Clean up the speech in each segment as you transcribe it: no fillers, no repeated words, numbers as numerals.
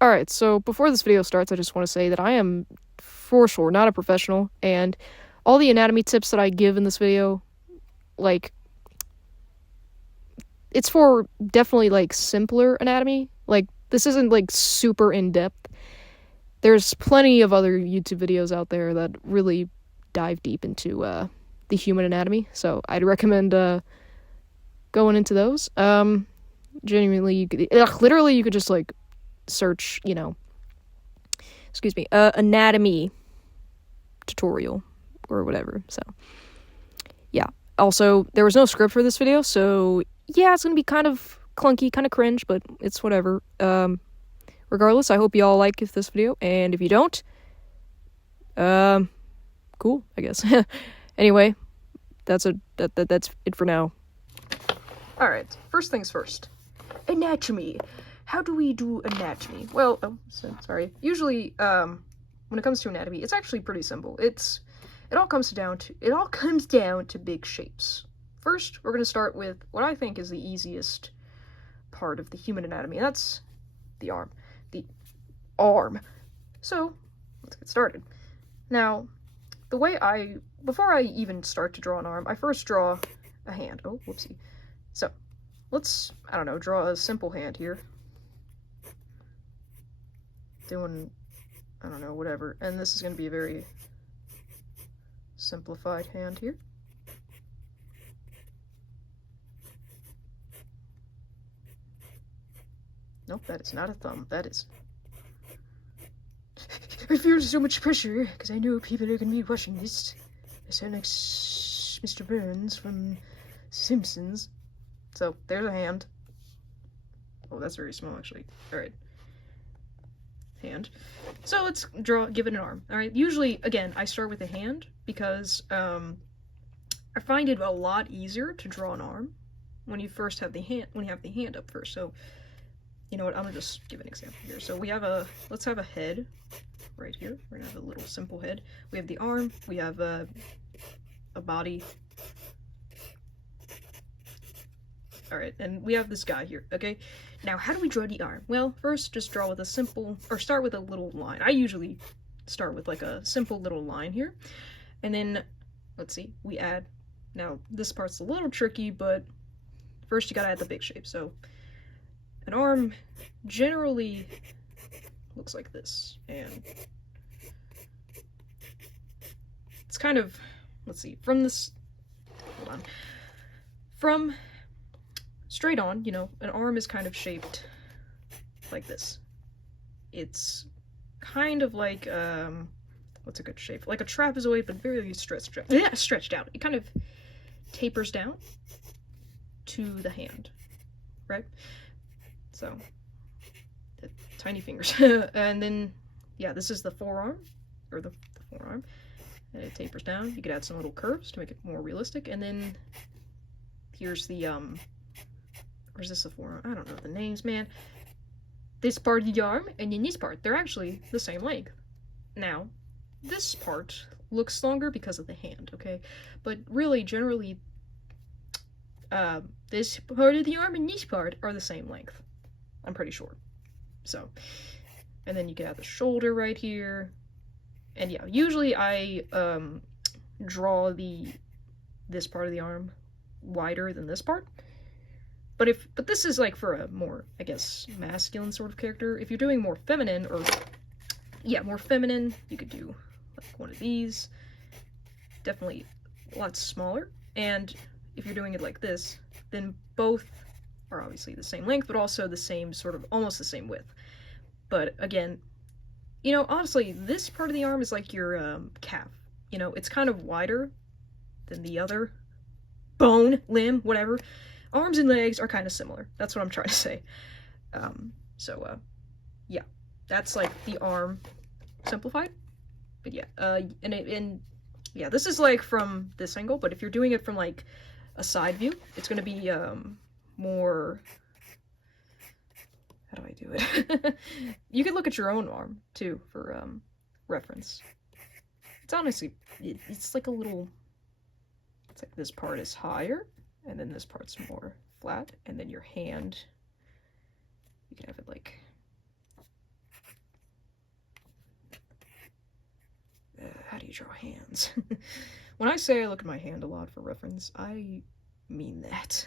Alright, so before this video starts, I just want to say that I am, for sure, not a professional, and all the anatomy tips that I give in this video, like, it's for definitely, like, simpler anatomy. Like, this isn't, like, super in-depth. There's plenty of other YouTube videos out there that really dive deep into, the human anatomy, so I'd recommend, going into those. Genuinely, literally, you could just, like, search, excuse me, anatomy tutorial or whatever. So, yeah. Also, there was no script for this video, so yeah, it's gonna be kind of clunky, kind of cringe, but it's whatever. Regardless, I hope you all like this video, and if you don't, cool, I guess. Anyway, that's it for now. All right, first things first. Anatomy. How do we do anatomy? Well, sorry. Usually, when it comes to anatomy, it's actually pretty simple. It all comes down to big shapes. First, we're going to start with what I think is the easiest part of the human anatomy, and that's the arm. The arm. So, let's get started. Now, before I even start to draw an arm, I first draw a hand. Oh, whoopsie. So, let's, I don't know, draw a simple hand here. Doing, I don't know, whatever. And this is going to be a very simplified hand here. Nope, that is not a thumb. That is... I feel so much pressure, because I know people are going to be watching this. I sound like Mr. Burns from Simpsons. So, there's a hand. Oh, that's very small, actually. Alright. Hand. So, let's give it an arm. Alright, usually, again, I start with a hand, because, I find it a lot easier to draw an arm when you have the hand up first. So, you know what, I'm gonna just give an example here. So let's have a head right here. We're gonna have a little simple head. We have the arm, we have a body. Alright, and we have this guy here, okay? Now, how do we draw the arm? Well, first, just start with a little line. I usually start with like a simple little line here. And then, let's see, we add, now this part's a little tricky, but first you gotta add the big shape. So, an arm generally looks like this, and it's kind of, let's see, from straight on, an arm is kind of shaped like this. It's kind of like, what's a good shape? Like a trapezoid, but very stretched out. It kind of tapers down to the hand, right? So, tiny fingers. And then, yeah, this is the forearm, or the forearm, and it tapers down. You could add some little curves to make it more realistic, and then here's the, or is this the forearm? I don't know the names, man. This part of the arm, and then this part, they're actually the same length. Now, this part looks longer because of the hand, okay? But really, generally, this part of the arm and this part are the same length. I'm pretty sure. So, and then you can have the shoulder right here. And yeah, usually I draw this part of the arm wider than this part. But this is like for a more, I guess, masculine sort of character. If you're doing more feminine, you could do like one of these. Definitely a lot smaller. And if you're doing it like this, then both are obviously the same length, but also the same almost the same width. But again, honestly, this part of the arm is like your calf. It's kind of wider than the other bone, limb, whatever. Arms and legs are kind of similar. That's what I'm trying to say. Yeah, that's like the arm simplified. But yeah, yeah, this is like from this angle, but if you're doing it from like a side view, it's gonna be more, how do I do it? You can look at your own arm too for reference. It's honestly, it's like a little, it's like this part is higher and then this part's more flat, and then your hand, you can have it like you draw hands. When I say I look at my hand a lot for reference, I mean that.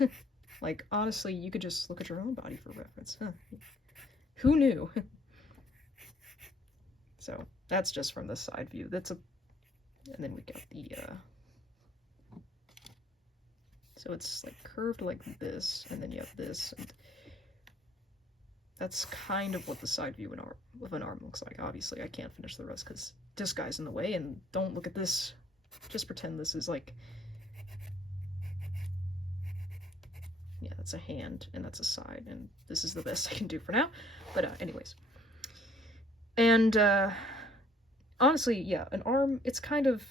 Like, honestly, you could just look at your own body for reference. Huh. Who knew? So, that's just from the side view. And then we got the, so it's, like, curved like this, and then you have this, and that's kind of what the side view of an arm looks like. Obviously, I can't finish the rest because this guy's in the way, and don't look at this. Just pretend this is like... Yeah, that's a hand, and that's a side, and this is the best I can do for now. But anyways. And, honestly, yeah, an arm, it's kind of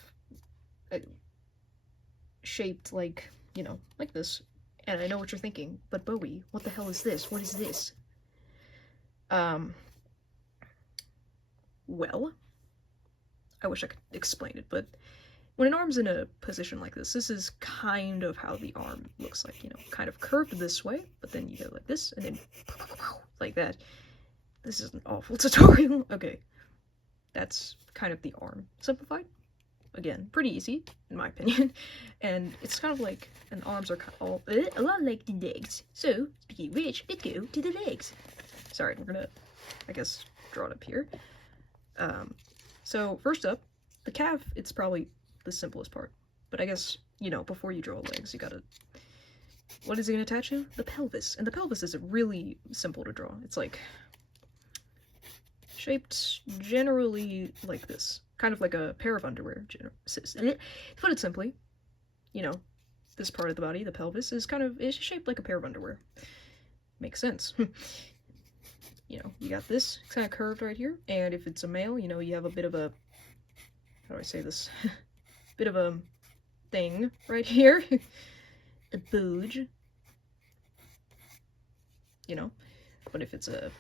shaped like, you know, like this. And I know what you're thinking, but Bowie, what the hell is this? What is this? Well, I wish I could explain it, but when an arm's in a position like this is kind of how the arm looks like, you know, kind of curved this way, but then you go like this, and then like that. This is an awful tutorial. Okay, that's kind of the arm simplified. Again, pretty easy, in my opinion. And it's kind of like, and arms are kind of a lot like the legs. So, speaking of which, let's go to the legs. Sorry, we're gonna, I guess, draw it up here. So, first up, the calf, it's probably the simplest part. But I guess, you know, before you draw legs, you gotta... What is it gonna attach to? The pelvis. And the pelvis is really simple to draw. It's like... shaped generally like this. Kind of like a pair of underwear. To put it simply, you know, this part of the body, the pelvis, is shaped like a pair of underwear. Makes sense. You know, you got this kind of curved right here, and if it's a male, you know, you have a bit of a, how do I say this? Bit of a thing right here. A booge. You know, but if it's a,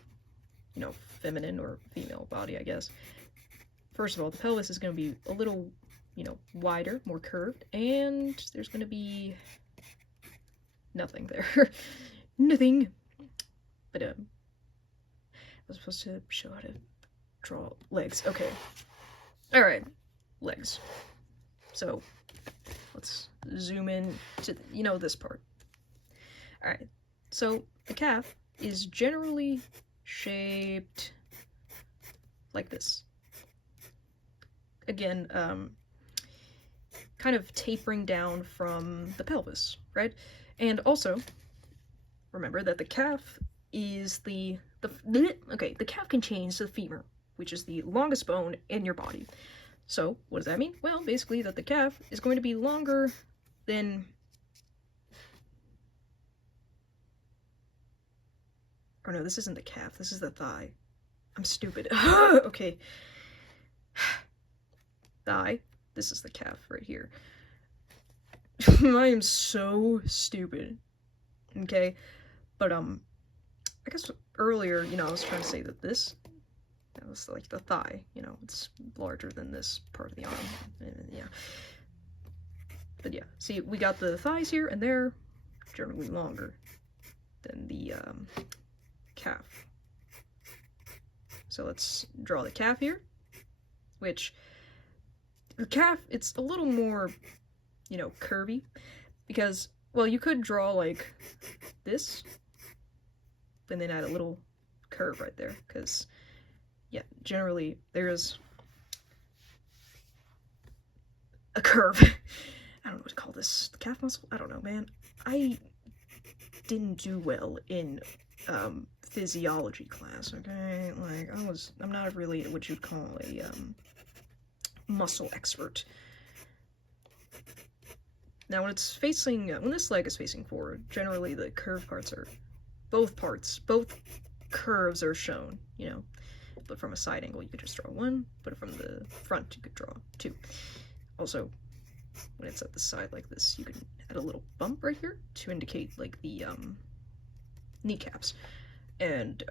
you know, feminine or female body, I guess. First of all, the pelvis is going to be a little, you know, wider, more curved, and there's going to be nothing there. Nothing. But, I was supposed to show how to draw legs. Okay. Alright. Legs. So, let's zoom in to, you know, this part. Alright. So, the calf is generally shaped like this. Again, kind of tapering down from the pelvis, right? And also, remember that the calf is the calf can change to the femur, which is the longest bone in your body. So, what does that mean? Well, basically that the calf is going to be longer than... Or no, this isn't the calf, this is the thigh. I'm stupid. Okay. Thigh. This is the calf right here. I am so stupid. Okay? But, I guess earlier, you know, I was trying to say that that was like the thigh, you know, it's larger than this part of the arm. Yeah. But yeah, see, we got the thighs here, and they're generally longer than the, calf. So let's draw the calf here, which, the calf, it's a little more, you know, curvy, because, well, you could draw like this, and then add a little curve right there, because, yeah, generally there is a curve. I don't know what to call this. The calf muscle? I don't know, man. I didn't do well in, physiology class, okay? Like, I'm not really what you'd call a, muscle expert. Now, when it's facing, when this leg is facing forward, generally the curved parts are, both curves are shown, you know? But from a side angle, you could just draw one, but from the front, you could draw two. Also, when it's at the side like this, you can add a little bump right here to indicate, like, the, kneecaps. And,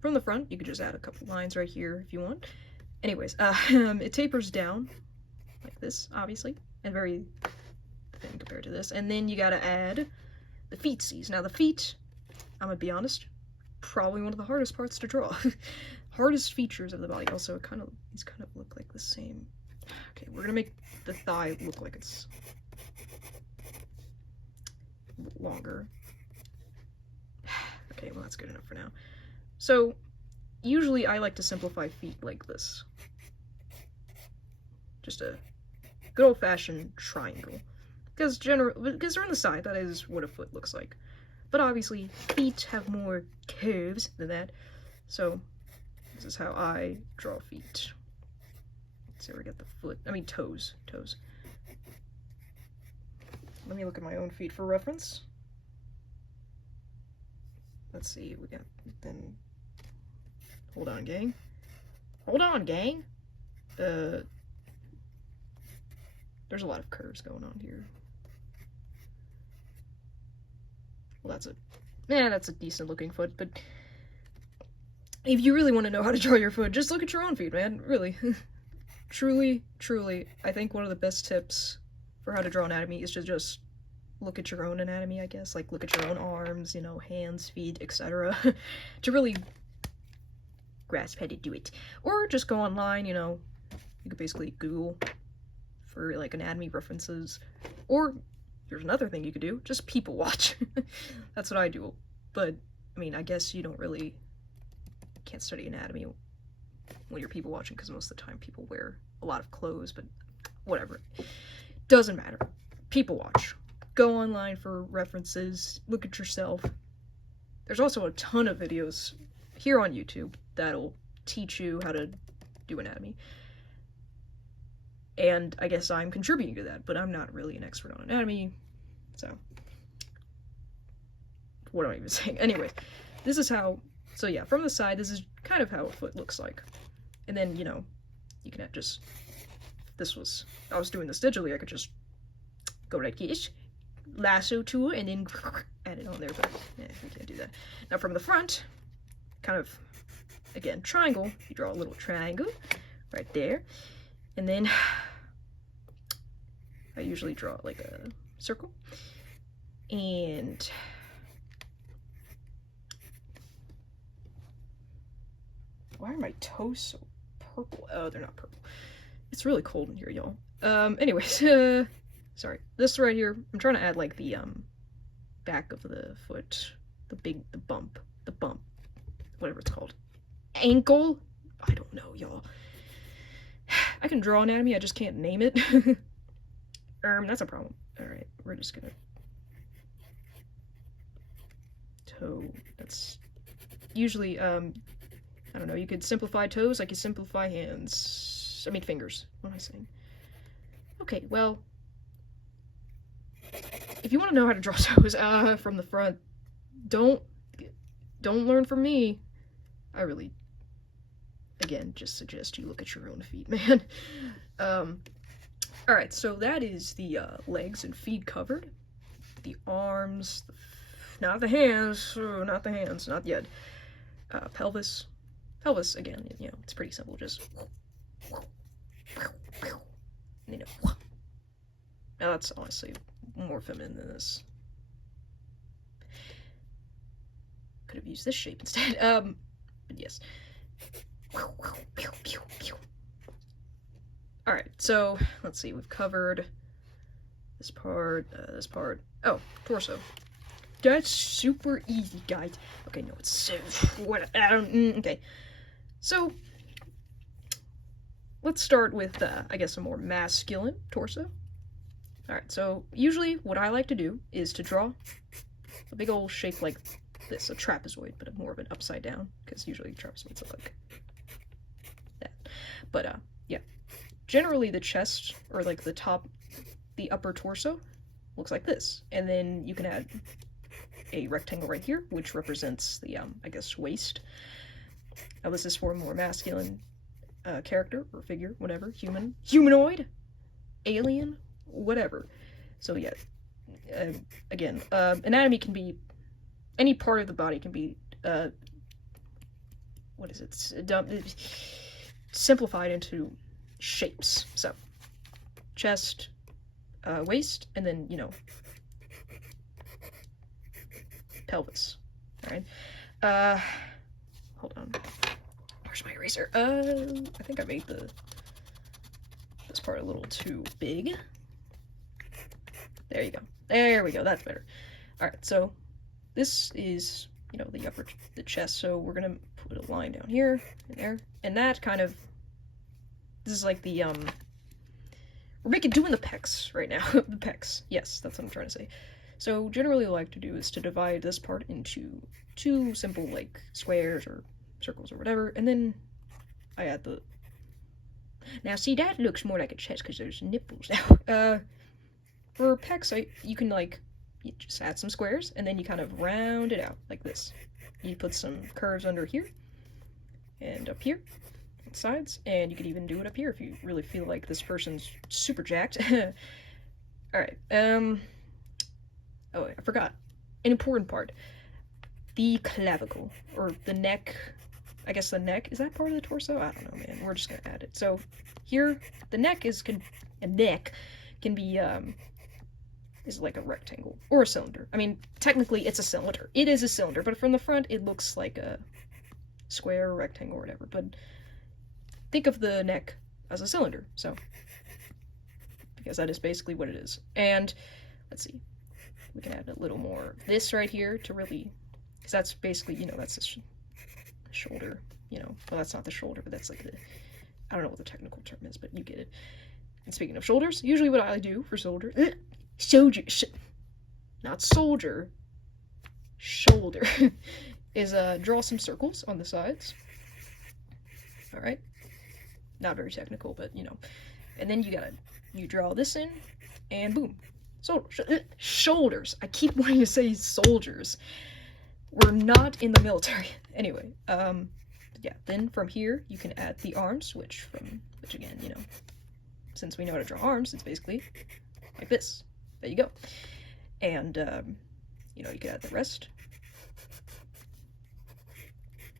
from the front, you could just add a couple lines right here if you want. Anyways, it tapers down, like this, obviously, and very thin compared to this. And then you gotta add the feetsies. Now, the feet, I'm gonna be honest, probably one of the hardest parts to draw. Hardest features of the body. Also, these kind of look like the same Okay, we're gonna make the thigh look like it's longer. Okay, well that's good enough for now. So, usually I like to simplify feet like this. Just a good old-fashioned triangle. Because they're on the side, that is what a foot looks like. But obviously, feet have more curves than that. So, this is how I draw feet. Let's see where we get the foot. I mean, toes. Toes. Let me look at my own feet for reference. Let's see, we got, then, hold on, gang. Hold on, gang! There's a lot of curves going on here. Well, that's a decent looking foot, but if you really want to know how to draw your foot, just look at your own feet, man, really. Truly, I think one of the best tips for how to draw anatomy is to just look at your own anatomy, I guess. Like, look at your own arms, you know, hands, feet, etc. to really grasp how to do it. Or just go online, you know, you could basically Google for, like, anatomy references. Or, here's another thing you could do, just people watch. That's what I do. But, I mean, I guess you can't study anatomy when you're people watching, because most of the time people wear a lot of clothes, but whatever. Doesn't matter. People watch. Go online for references, look at yourself. There's also a ton of videos here on YouTube that'll teach you how to do anatomy. And I guess I'm contributing to that, but I'm not really an expert on anatomy, so what am I even saying? Anyways, this is how, so yeah, from the side, this is kind of how a foot looks like. And then, you know, you can just, I was doing this digitally, I could just go like this, lasso tool, and then add it on there, but yeah, we can't do that. Now from the front, kind of, again, triangle, you draw a little triangle right there, and then I usually draw like a circle, and why are my toes so purple? Oh, they're not purple. It's really cold in here, y'all. Anyways, sorry. This right here, I'm trying to add like the back of the foot, the bump, whatever it's called. Ankle? I don't know, y'all. I can draw anatomy, I just can't name it. That's a problem. Alright, we're just gonna toe. That's usually, I don't know, you could simplify toes like you simplify hands. I mean fingers. What am I saying? Okay, well, if you want to know how to draw toes from the front, don't learn from me. I really, again, just suggest you look at your own feet, man. Alright, so that is the legs and feet covered. The arms, not the hands, not yet. Pelvis, again, you know, it's pretty simple, just, you know. Now that's honestly more feminine than this. Could have used this shape instead, but yes. Alright, so, let's see, we've covered this part, oh, torso. That's super easy, guys. Okay, no, it's so, okay. So, let's start with, I guess, a more masculine torso. Alright, so, usually, what I like to do is to draw a big old shape like this, a trapezoid, but more of an upside down, because usually trapezoids are like that. But, yeah. Generally, the chest, or like the upper torso, looks like this. And then you can add a rectangle right here, which represents the, I guess, waist. Now, this is for a more masculine character, or figure, whatever, humanoid, alien, whatever. So, yeah, again, anatomy can be, any part of the body can be, what is it, simplified into shapes. So, chest, waist, and then, you know, pelvis. Alright. Hold on. Where's my eraser? I think I made this this part a little too big. There you go. There we go. That's better. All right. So this is, you know, the chest. So we're gonna put a line down here and there, and that kind of, this is like the we're doing the pecs right now. The pecs. Yes, that's what I'm trying to say. So generally what I like to do is to divide this part into two simple like squares or circles or whatever, and then I add the, now see, that looks more like a chest because there's nipples now. For pecs, you can like, you just add some squares and then you kind of round it out like this. You put some curves under here and up here on the sides, and you could even do it up here if you really feel like this person's super jacked. Alright, oh, I forgot an important part. The clavicle, or the neck. I guess the neck, is that part of the torso? I don't know, man. We're just gonna add it. So here, the neck can be is like a rectangle or a cylinder. I mean, technically it's a cylinder. It is a cylinder, but from the front it looks like a square or rectangle or whatever. But think of the neck as a cylinder, so because that is basically what it is. And let's see, we can add a little more of this right here to really, because that's basically, you know, that's the shoulder, you know. Well, that's not the shoulder, but that's like the, I don't know what the technical term is, but you get it. And speaking of shoulders, usually what I do for shoulder, not soldier, shoulder, is draw some circles on the sides. All right, not very technical, but you know. And then you draw this in, and boom, shoulders. I keep wanting to say soldiers. We're not in the military. Anyway, yeah, then from here you can add the arms, which again, you know, since we know how to draw arms, it's basically like this. There you go. And, you know, you can add the rest.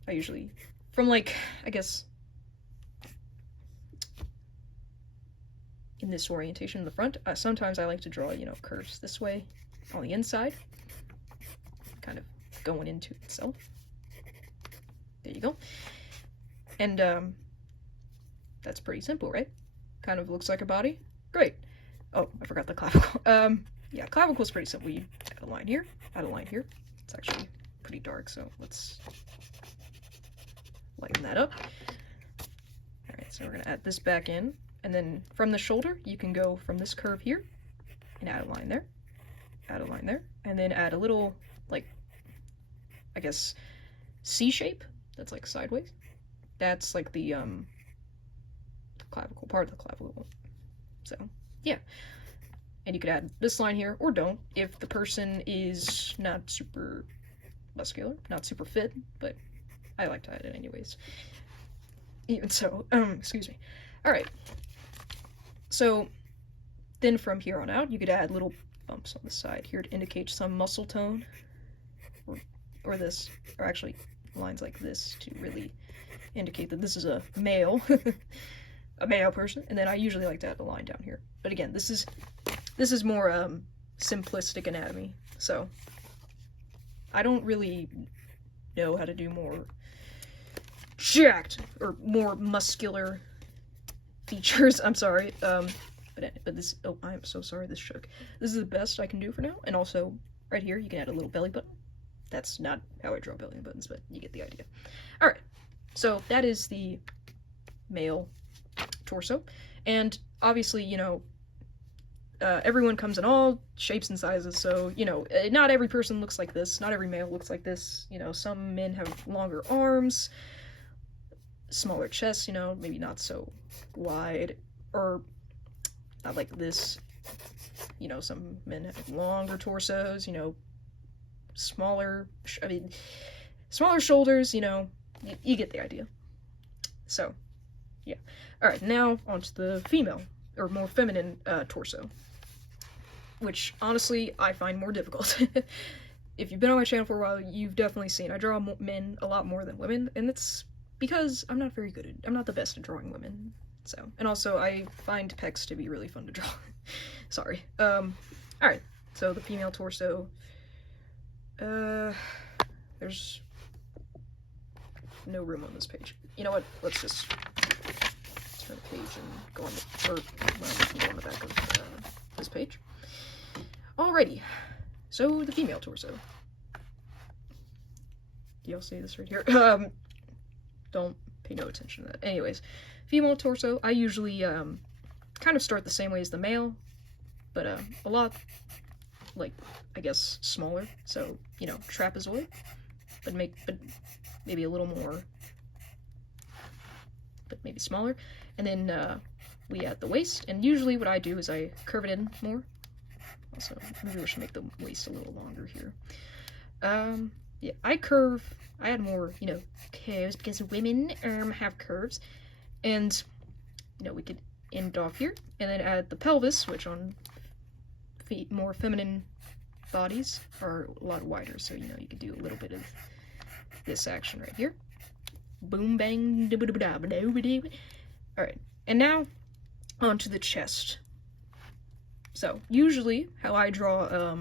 I usually, from like, I guess, in this orientation in the front, sometimes I like to draw, you know, curves this way on the inside, kind of going into itself. There you go. And, that's pretty simple, right? Kind of looks like a body. Great. Oh, I forgot the clavicle. Yeah, clavicle is pretty simple. You add a line here, add a line here. It's actually pretty dark, so let's lighten that up. Alright, so we're gonna add this back in, and then from the shoulder, you can go from this curve here, and add a line there, add a line there, and then add a little, like, I guess, C shape, that's like sideways. That's like the, clavicle, part of the clavicle. So, yeah. And you could add this line here, or don't, if the person is not super muscular, not super fit, but I like to add it anyways. Even so, excuse me. Alright. So, then from here on out, you could add little bumps on the side here to indicate some muscle tone, or this, or actually lines like this to really indicate that this is a male, a male person. And then I usually like to add a line down here. But again, this is more simplistic anatomy, so I don't really know how to do more jacked or more muscular features. I'm sorry, but this, oh, I'm so sorry, this shook. This is the best I can do for now. And also right here you can add a little belly button. That's not how I draw belly buttons, but you get the idea. All right, so that is the male torso, and obviously, you know, everyone comes in all shapes and sizes, so, you know, not every person looks like this, not every male looks like this, you know, some men have longer arms, smaller chests, you know, maybe not so wide, or not like this, you know, some men have longer torsos, you know, smaller shoulders, you know, you get the idea. So, yeah. Alright, now onto the female, or more feminine, torso, which, honestly, I find more difficult. If you've been on my channel for a while, you've definitely seen I draw men a lot more than women, and it's because I'm not the best at drawing women, so, and also I find pecs to be really fun to draw. Sorry. Alright, so the female torso, there's no room on this page. You know what, let's turn the page and go on the, or well, we can go on the back of this page. Alrighty, so the female torso. Do y'all see this right here? Don't pay no attention to that. Anyways, female torso, I usually kind of start the same way as the male, but a lot, like, I guess, smaller. So, you know, trapezoid, but maybe a little more, but maybe smaller. And then we add the waist, and usually what I do is I curve it in more. Also, maybe we should make the waist a little longer here. Yeah, I add more, you know, curves because women have curves. And, you know, we could end off here, and then add the pelvis, which on more feminine bodies are a lot wider, so, you know, you could do a little bit of this action right here. Boom, bang, alright, and now onto the chest. So, usually, how I draw,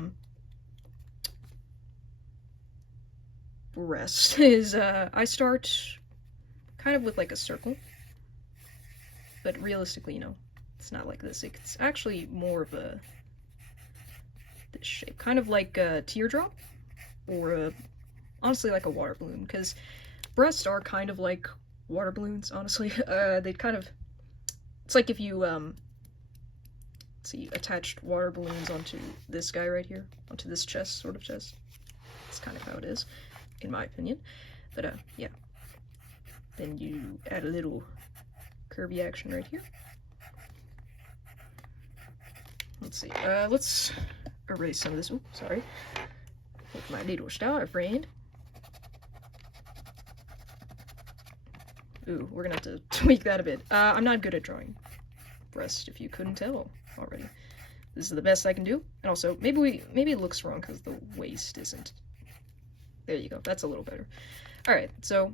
breast is, I start kind of with like a circle, but realistically, you know, it's not like this. It's actually more of this shape, kind of like a teardrop, or honestly like a water balloon, because breasts are kind of like water balloons, honestly. They kind of, it's like if you, attached water balloons onto this guy right here, onto this chest, sort of chest. That's kind of how it is, in my opinion. But, yeah. Then you add a little curvy action right here. Let's see, let's erase some of this. Ooh, sorry. With my little star friend. Ooh, we're gonna have to tweak that a bit. I'm not good at drawing breast, if you couldn't tell already. This is the best I can do. And also, maybe it looks wrong because the waist isn't. There you go, that's a little better. Alright, so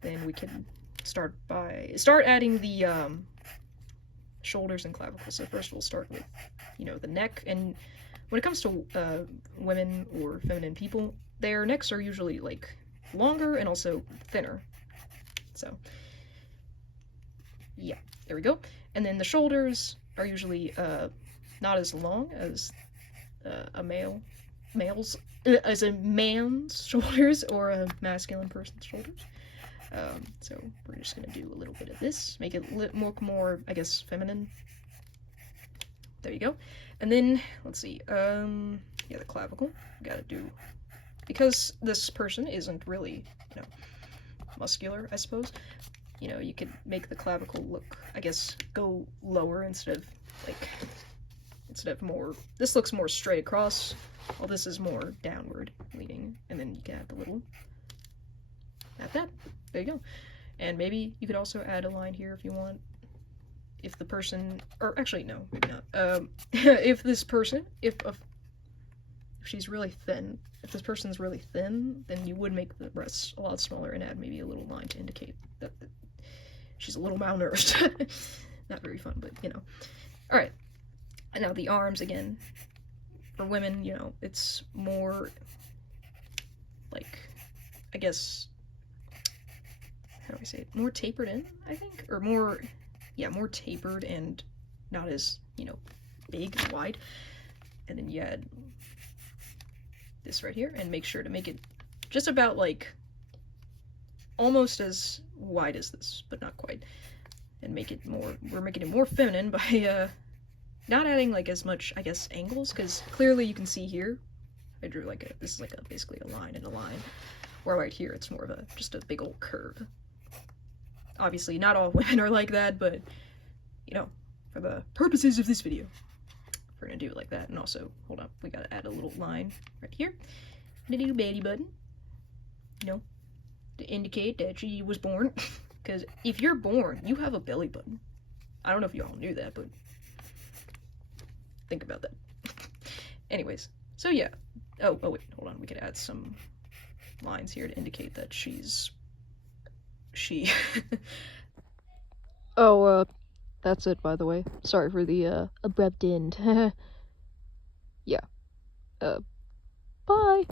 then we can start adding the shoulders and clavicles. So first we'll start with, you know, the neck. And when it comes to women or feminine people, their necks are usually like longer and also thinner. So yeah, there we go. And then the shoulders are usually not as long as a man's shoulders or a masculine person's shoulders. So we're just gonna do a little bit of this, make it more, I guess, feminine. There you go. And then, let's see, yeah, the clavicle, gotta do, because this person isn't really, you know, muscular, I suppose, you know, you could make the clavicle look, I guess, go lower instead of more, this looks more straight across, while this is more downward leaning, and then you can add the little, add that. There you go. And maybe you could also add a line here if you want. If the person, or actually no, maybe not. If she's really thin, if this person's really thin, then you would make the breasts a lot smaller and add maybe a little line to indicate that she's a little malnourished. Not very fun, but you know. Alright. And now the arms again. For women, you know, it's more like, I guess, how do I say it? More tapered in, I think? Or more, yeah, more tapered and not as, you know, big and wide. And then you add this right here, and make sure to make it just about, like, almost as wide as this, but not quite. And make it more, we're making it more feminine by, not adding, like, as much, I guess, angles, because clearly you can see here, I drew, like, this is, like, basically a line and a line, where right here it's more of just a big old curve. Obviously, not all women are like that, but, you know, for the purposes of this video, we're gonna do it like that. And also, hold up, we gotta add a little line right here, and a little belly button, you know, to indicate that she was born, because if you're born, you have a belly button. I don't know if you all knew that, but think about that. Anyways, so yeah. Oh wait, hold on, we could add some lines here to indicate that she. Oh, that's it, by the way. Sorry for the, abrupt end. Yeah. Bye!